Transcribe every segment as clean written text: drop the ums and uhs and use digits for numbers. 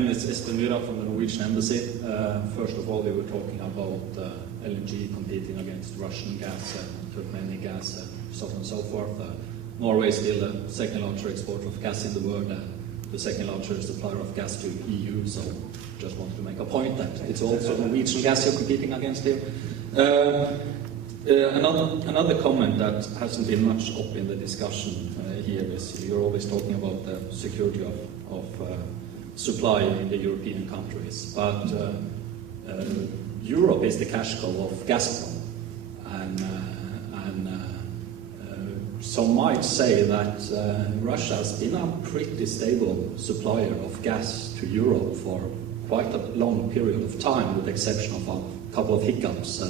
name is Espen Myhra from the Norwegian Embassy. First of all, we were talking about LNG competing against Russian gas and Turkmenian gas and so on and so forth. Norway is still the second largest exporter of gas in the world and the second largest supplier of gas to EU, so just wanted to make a point that it's also Norwegian gas you're competing against here. Another comment that hasn't been much up in the discussion here is you're always talking about the security of supply in the European countries, but Europe is the cash cow of Gazprom, and some might say that Russia has been a pretty stable supplier of gas to Europe for quite a long period of time, with the exception of a couple of hiccups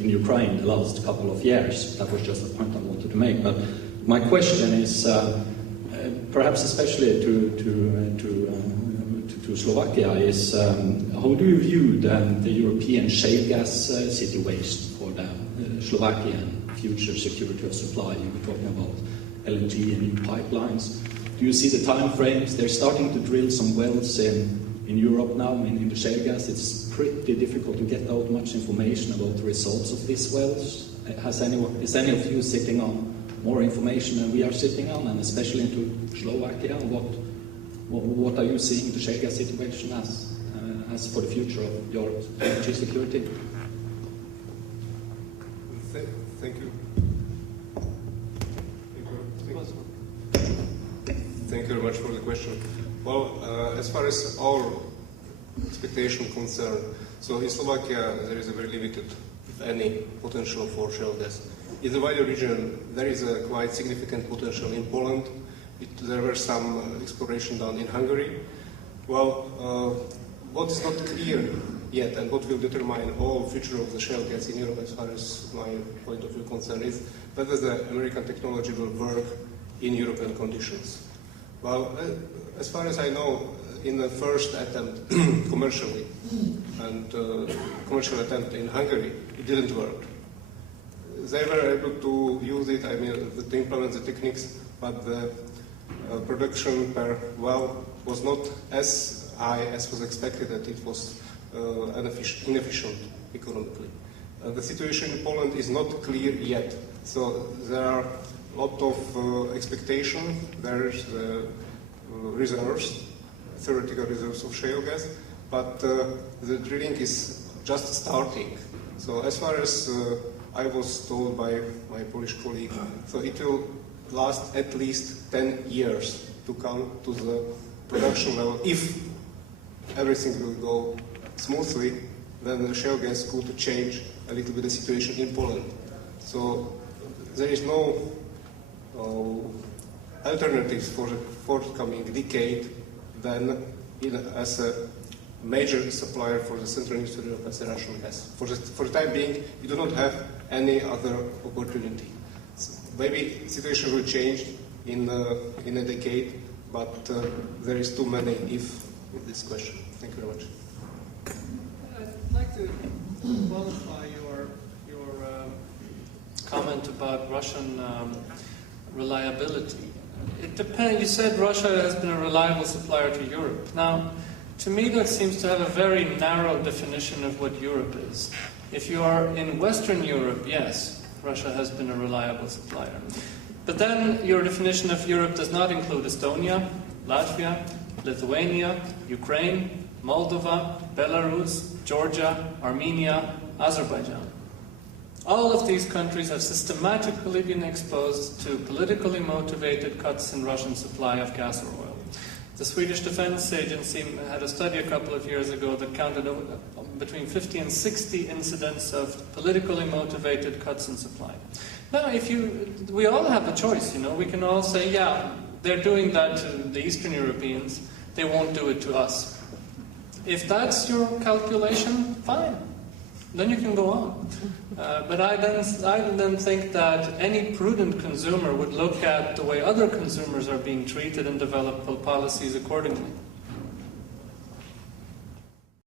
in Ukraine the last couple of years. That was just a point I wanted to make. But my question is, perhaps especially to Slovakia, is how do you view the European shale gas situation for the Slovakian future security of supply? You were talking about LNG and new pipelines. Do you see the time frames? They're starting to drill some wells in Europe now in the shale gas. It's pretty difficult to get out much information about the results of these wells. Is any of you sitting on more information than we are sitting on, and especially into Slovakia? What are you seeing the shale gas situation as for the future of your energy security? Thank you. Thank you very much for the question. Well, as far as our expectation concerned, so in Slovakia there is a very limited, if any, potential for shale gas. In the wider region there is a quite significant potential in Poland. There were some exploration done in Hungary. Well, what is not clear yet and what will determine all future of the shale gas in Europe, as far as my point of view concerned, is whether the American technology will work in European conditions. Well, as far as I know, in the first attempt commercially, and commercial attempt in Hungary, it didn't work. They were able to use it, to implement the techniques, but the production per well was not as high as was expected, that it was inefficient economically. The situation in Poland is not clear yet, so there are a lot of expectation. There is reserves, theoretical reserves of shale gas, but the drilling is just starting. So as far as I was told by my Polish colleague, so it will last at least 10 years to come to the production level. If everything will go smoothly, then the shale gas could change a little bit the situation in Poland. So there is no alternatives for the forthcoming decade than as a major supplier for the Central and Eastern Europe as the Russian gas. For the time being, we do not have any other opportunity. So maybe the situation will change in a decade, but there is too many if in this question. Thank you very much. I'd like to qualify your comment about Russian reliability. It depends. You said Russia has been a reliable supplier to Europe. Now, to me, that seems to have a very narrow definition of what Europe is. If you are in Western Europe, yes, Russia has been a reliable supplier. But then your definition of Europe does not include Estonia, Latvia, Lithuania, Ukraine, Moldova, Belarus, Georgia, Armenia, Azerbaijan. All of these countries have systematically been exposed to politically motivated cuts in Russian supply of gas or oil. The Swedish Defense Agency had a study a couple of years ago that counted between 50 and 60 incidents of politically motivated cuts in supply. Now, we all have a choice, we can all say, yeah, they're doing that to the Eastern Europeans, they won't do it to us. If that's your calculation, fine. Then you can go on. But I then think that any prudent consumer would look at the way other consumers are being treated and develop policies accordingly.